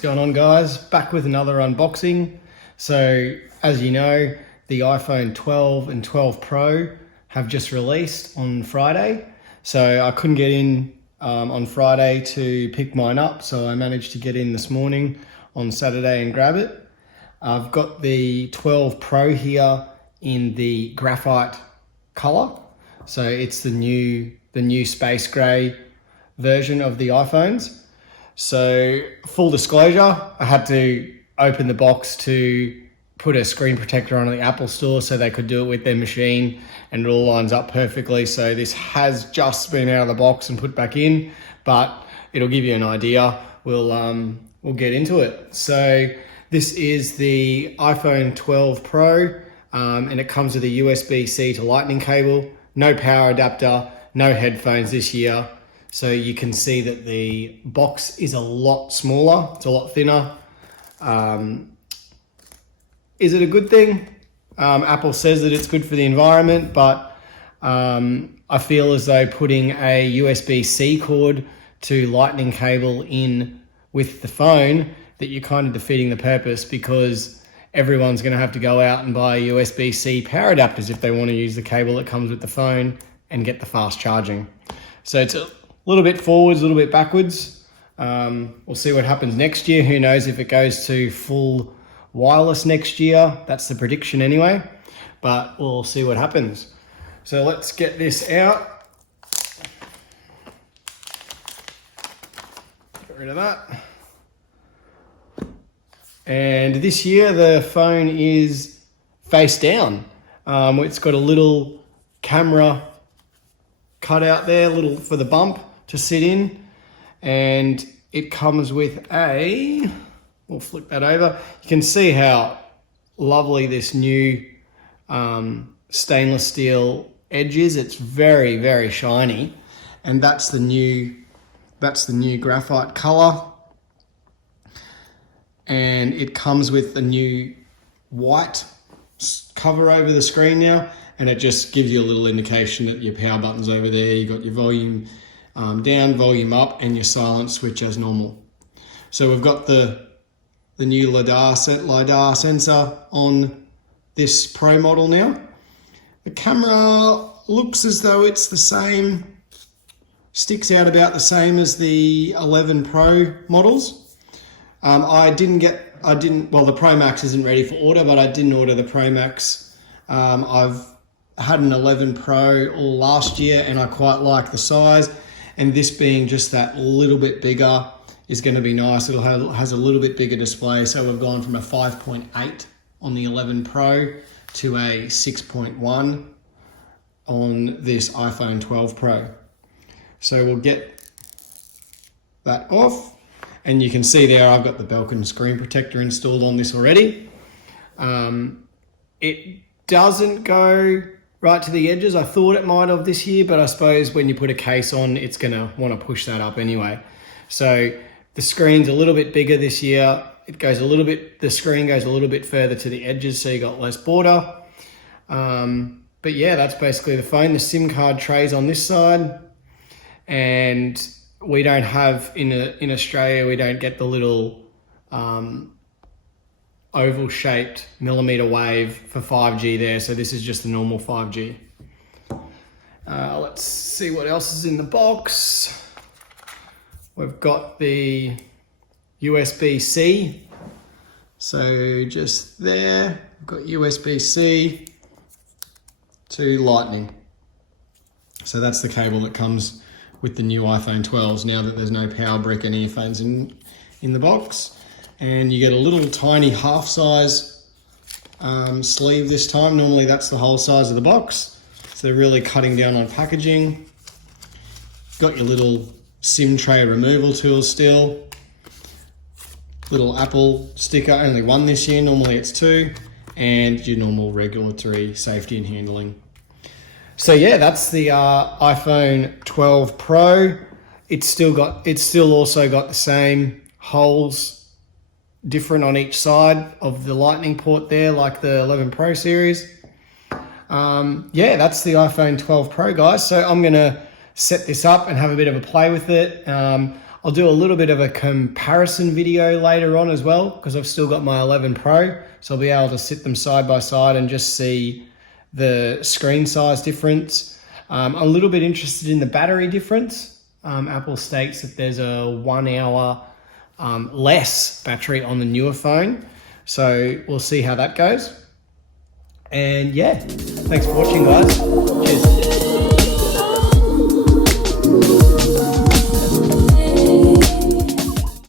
going on, guys? Back with another unboxing. So as you know, the iPhone 12 and 12 Pro have just released on Friday. So I couldn't get in on Friday to pick mine up, so I managed to get in this morning on Saturday and grab it. I've got the 12 Pro here in the graphite color. So it's the new space gray version of the iPhones. So full disclosure, I had to open the box to put a screen protector on the Apple store so they could do it with their machine, and it all lines up perfectly. So this has just been out of the box and put back in, but it'll give you an idea. We'll get into it. So this is the iPhone 12 Pro, and it comes with a USB-C to Lightning cable, no power adapter, no headphones this year. So you can see that the box is a lot smaller, it's a lot thinner. Is it a good thing? Apple says that it's good for the environment, but I feel as though putting a USB-C cord to Lightning cable in with the phone, that you're kind of defeating the purpose, because everyone's going to have to go out and buy USB-C power adapters if they want to use the cable that comes with the phone and get the fast charging. So it's a little bit forwards, a little bit backwards. We'll see what happens next year. Who knows if it goes to full wireless next year. That's the prediction anyway, but we'll see what happens. So let's get this out. Get rid of that. And this year the phone is face down. It's got a little camera cut out there, little for the bump to sit in, and it comes with we'll flip that over. You can see how lovely this new stainless steel edge is. It's very, very shiny, and that's the new graphite color. And it comes with a new white cover over the screen now, and it just gives you a little indication that your power button's over there. You got your volume down, volume up, and your silence switch as normal. So we've got the new LiDAR sensor on this Pro model now. The camera looks as though it's the same, sticks out about the same as the 11 Pro models. The Pro Max isn't ready for order, but I didn't order the Pro Max. I've had an 11 Pro all last year, and I quite like the size, and this being just that little bit bigger is going to be nice. Has a little bit bigger display, so we've gone from a 5.8 on the 11 Pro to a 6.1 on this iPhone 12 Pro. So we'll get that off. And you can see there I've got the Belkin screen protector installed on this already. It doesn't go right to the edges. I thought it might have this year, but I suppose when you put a case on, it's going to want to push that up anyway. So the screen's a little bit bigger this year. The screen goes a little bit further to the edges, so you got less border. But yeah, that's basically the phone. The SIM card tray's on this side, and we don't have in Australia, we don't get the little oval shaped millimeter wave for 5G there. So this is just the normal 5G. Let's see what else is in the box. We've got the USB-C. So just there, we've got USB-C to Lightning. So that's the cable that comes with the new iPhone 12s, now that there's no power brick and earphones in the box. And you get a little tiny half size sleeve this time. Normally that's the whole size of the box. So they're really cutting down on packaging. Got your little SIM tray removal tool still. Little Apple sticker, only one this year, normally it's two. And your normal regulatory safety and handling. So yeah, that's the iPhone 12 Pro. It's still also got the same holes, different on each side of the Lightning port there, like the 11 Pro series. Yeah, that's the iPhone 12 Pro, guys. So I'm gonna set this up and have a bit of a play with it. I'll do a little bit of a comparison video later on as well, because I've still got my 11 Pro, so I'll be able to sit them side by side and just see the screen size difference. I'm a little bit interested in the battery difference. Apple states that there's a 1 hour less battery on the newer phone, so we'll see how that goes. And yeah, thanks for watching, guys. Cheers.